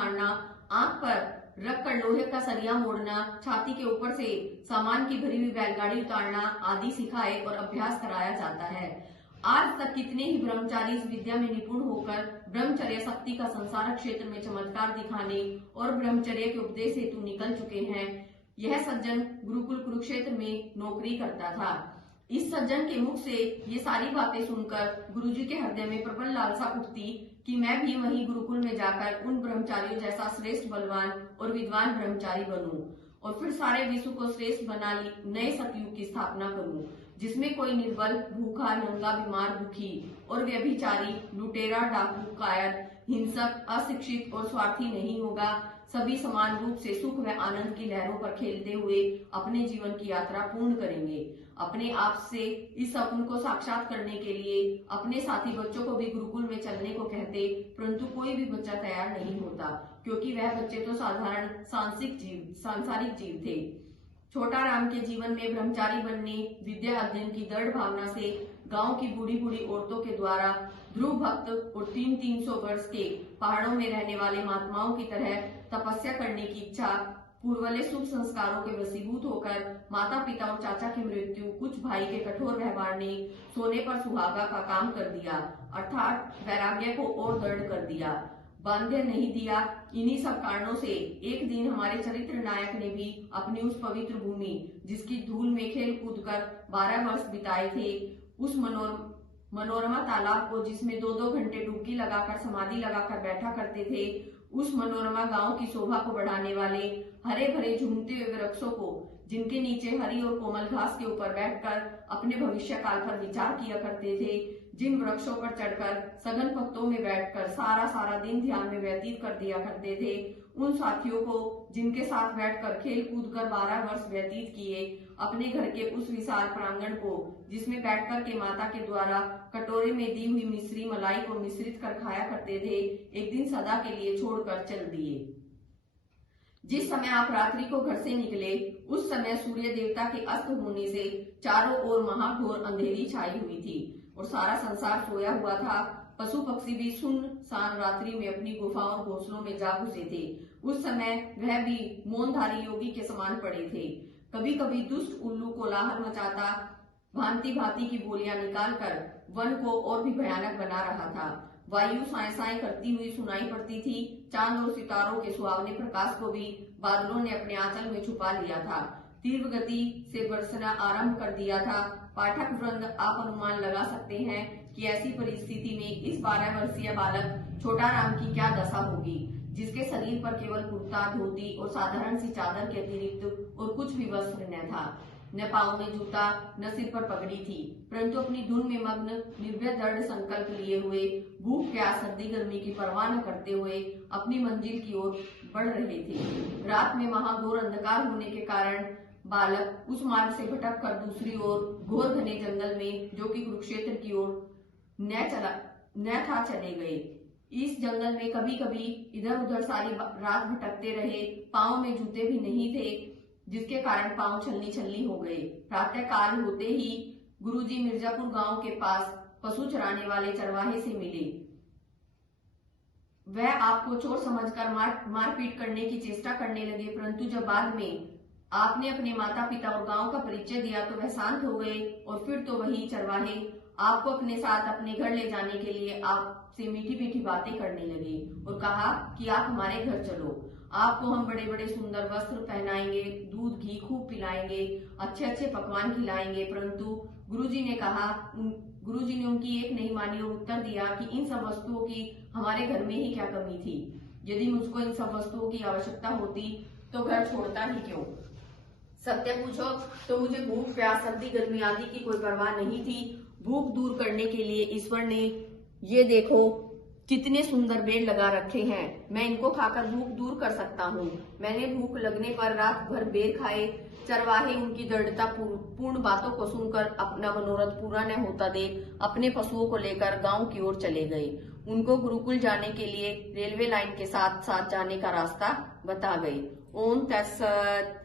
मारना, आंख पर रखकर लोहे का सरिया मोड़ना, छाती के ऊपर से सामान की भरी हुई बैलगाड़ी उतारना आदि सिखाए और अभ्यास कराया जाता है। आज तक कितने ही ब्रह्मचारी इस विद्या में निपुण होकर ब्रह्मचर्य शक्ति का संसारक क्षेत्र में चमत्कार दिखाने और ब्रह्मचर्य के उपदेश हेतु निकल चुके हैं। यह सज्जन गुरुकुल कुरुक्षेत्र में नौकरी करता था। इस सज्जन के मुख से ये सारी बातें सुनकर गुरुजी के हृदय में प्रबल लालसा उठती कि मैं भी वहीं गुरुकुल में जाकर उन ब्रह्मचारियों जैसा श्रेष्ठ बलवान और विद्वान ब्रह्मचारी बनूं और फिर सारे विश्व को श्रेष्ठ बना नए सतयुग की स्थापना करूं, जिसमें कोई निर्बल, भूखा, नंगा, बीमार, दुखी और व्यभिचारी, लुटेरा, डाकू, कायर, हिंसक, अशिक्षित और स्वार्थी नहीं होगा। सभी समान रूप से सुख व आनंद की लहरों पर खेलते हुए अपने जीवन की यात्रा पूर्ण करेंगे। अपने आप से इस सपने को साक्षात करने के लिए अपने साथी बच्चों को भी गुरुकुल में चलने को कहते, परंतु कोई भी बच्चा तैयार नहीं होता, क्योंकि वह बच्चे तो साधारण सांसारिक जीव थे। छोटा राम के जीवन में ब्रह्मचारी बनने, विद्या अध्ययन की दृढ़ भावना से गांव की बूढ़ी बूढ़ी औरतों के द्वारा ध्रुव भक्त और 300-300 वर्ष के पहाड़ों में रहने वाले महात्माओं की तरह तपस्या करने की इच्छा, पूर्वले शुभ संस्कारों के वशीभूत होकर माता पिता और चाचा की मृत्यु, कुछ भाई के कठोर व्यवहार ने सोने पर सुहागा का काम कर दिया, अर्थात वैराग्य को और दृढ़ कर दिया, बांध्य नहीं दिया। इन्हीं सब कारणों से एक दिन हमारे चरित्र नायक ने भी अपनी उस पवित्र भूमि, जिसकी धूल में खेल कूद कर 12 वर्ष बिताए थे, उस मनोरमा तालाब को, जिसमें 2-2 घंटे डुबकी लगाकर समाधि लगाकर बैठा करते थे, उस मनोरमा गांव की शोभा को बढ़ाने वाले हरे भरे झूमते हुए वृक्षों को, जिनके नीचे हरी और कोमल घास के ऊपर बैठकर अपने भविष्य काल पर विचार किया करते थे, जिन वृक्षों पर चढ़कर सघन पत्तों में बैठकर सारा दिन ध्यान में व्यतीत कर दिया करते थे, उन साथियों को जिनके साथ बैठकर खेल कूद कर 12 वर्ष व्यतीत किए, अपने घर के उस विशाल प्रांगण को, जिसमें बैठकर के माता के द्वारा कटोरे में दी हुई मिश्री मलाई को मिश्रित कर खाया करते थे, एक दिन सदा के लिए छोड़कर चल दिए। जिस समय आप रात्रि को घर से निकले, उस समय सूर्य देवता के अस्त होने से चारों ओर महाघोर अंधेरी छाई हुई थी और सारा संसार सोया हुआ था। पशु पक्षी भी सुनसान रात्रि में अपनी गुफाओं और घोंसलों में जा घुसे थे। उस समय वह भी मौनधारी योगी के समान पड़े थे। कभी कभी दुष्ट उल्लू कोलाहल मचाता, भांति भांति की बोलियां निकालकर वन को और भी भयानक बना रहा था। वायु साए साए करती हुई सुनाई पड़ती थी। चांद और सितारों के सुहावने प्रकाश को भी बादलों ने अपने आंचल में छुपा लिया था। तीव्र गति से बरसना आरंभ कर दिया था। पाठक वृंद, आप अनुमान लगा सकते हैं कि ऐसी परिस्थिति में इस 12 वर्षीय बालक छोटा राम की क्या दशा होगी, जिसके शरीर पर केवल कुर्ता, धोती और साधारण सी चादर के अतिरिक्त और कुछ भी वस्त्र न था। न पाँव में जूता, न सिर पर पगड़ी थी, परंतु अपनी धुन में मग्न, निर्भय दृढ़ संकल्प लिए हुए, भूख प्यास सर्दी गर्मी की परवाह न करते हुए अपनी मंजिल की ओर बढ़ रहे थे। रात में महाघोर अंधकार होने के कारण बालक उस मार्ग से भटक कर दूसरी ओर घोर घने जंगल में, जो कि कुरुक्षेत्र की ओर न था, चले गए। इस जंगल में कभी कभी इधर उधर सारी रात भटकते रहे। पाँव में जूते भी नहीं थे, जिसके कारण पांव छलनी हो गए। प्रातः काल होते ही गुरुजी मिर्जापुर गांव के पास पशु चराने वाले चरवाहे से मिले। वह आपको चोर समझकर मारपीट करने की चेष्टा करने लगे, परंतु जब बाद में आपने अपने माता पिता और गांव का परिचय दिया तो वह शांत हो गए और फिर तो वही चरवाहे आपको अपने साथ अपने घर ले जाने के लिए आपसे मीठी मीठी बातें करने लगे और कहा कि आप हमारे घर चलो, आपको हम बड़े बड़े सुंदर वस्त्र पहनाएंगे, दूध घी खूब पिलाएंगे, अच्छे अच्छे पकवान खिलाएंगे। परंतु गुरुजी ने उनकी एक नहीं मानी और उत्तर दिया कि इन सब वस्तुओं की हमारे घर में ही क्या कमी थी। यदि मुझको इन सब वस्तुओं की आवश्यकता होती तो घर छोड़ता ही क्यों। सत्य पूछो तो मुझे भूख प्यास सर्दी गर्मी आदि की कोई परवाह नहीं थी। भूख दूर करने के लिए ईश्वर ने ये देखो कितने सुंदर बेर लगा रखे हैं, मैं इनको खाकर भूख दूर कर सकता हूँ। मैंने भूख लगने पर रात भर बेर खाए। चरवाहे उनकी दृढ़ता पूर्ण बातों को सुनकर अपना मनोरथ पूरा न होता देख अपने पशुओं को लेकर गांव की ओर चले गए। उनको गुरुकुल जाने के लिए रेलवे लाइन के साथ साथ जाने का रास्ता बता गए। ओम तत्सत।